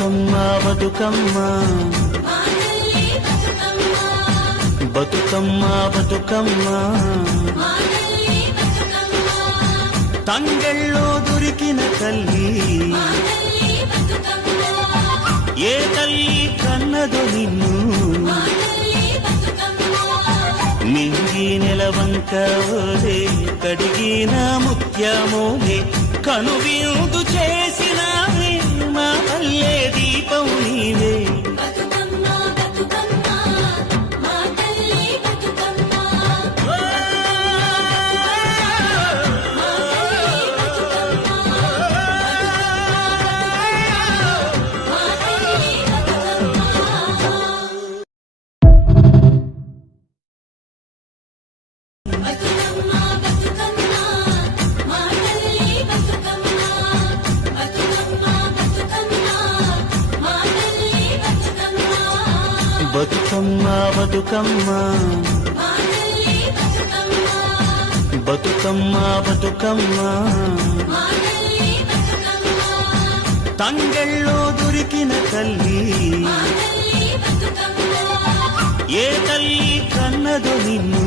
బతుకమ్మ బతుకమ్మ బతుకమ్మ బతుకమ్మ తంగెళ్ళో దొరికిన తల్లి ఏ తల్లి కన్నదో నిన్ను మింగి నెలవంక ఓలే కడిగిన ముత్యమోలే కనువిందు చేసినావే మా పల్లె దీపం నీవే బతుకమ్మ బతుకమ్మ బతుకమ్మ బతుకమ్మ తంగెళ్ళో దొరికిన తల్లి ఏ తల్లి కన్నదో నిన్ను